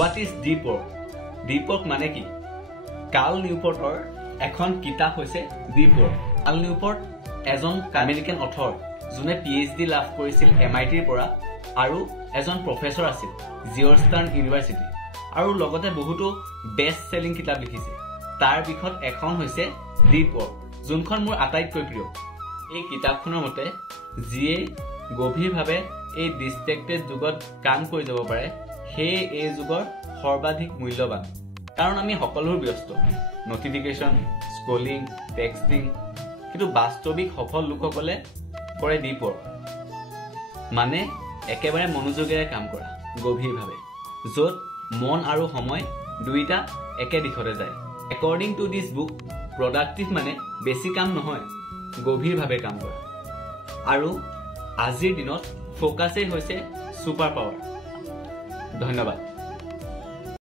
What is deep work? Deep work মানে কি? Carl নিউপৰ্টৰ এখন কিতাপ হৈছে deep work. কাৰ্ল নিউপৰ্ট এজন আমেৰিকান অথৰ যোনে PhD লাভ কৰিছিল MITৰ পৰা আৰু এজন প্ৰফেসৰ আছিল জিঅৰ্জটাউন ইউনিভাৰ্চিটি আৰু লগতে বহুতো বেষ্ট সেলিং কিতাপ লিখিছে তাৰ বিষয়ত এখন হৈছে ডিপ ৱৰ্ক যোনখন মোৰ আটাইতকৈ প্ৰিয় এই কিতাপখনৰ মতে যিয়ে গভীৰভাৱে এই ডিস্ট্ৰেক্টেড যুগত কাম কৰি যাব পাৰে সেই এই যুগৰ সৰ্বাধিক মূল্যৱান কাৰণ আমি সকলোৰ ব্যস্ত নটিফিকেশন স্ক্ৰলিং টেক্সটিং কিন্তু বাস্তৱিক সফল লোকসকলে কৰে ডিপ ৱৰ্ক মানে একেবাৰে মনোযোগেৰে কাম কৰা গভীৰভাৱে য'ত মন আৰু সময় দুইটা একে দিশতে যায় according to this book productive মানে বেছি কাম নহয় গভীৰভাৱে কাম কৰা আৰু আজিৰ দিনত ফোকাসে হৈছে সুপাৰ পাৱাৰ ধন্যবাদ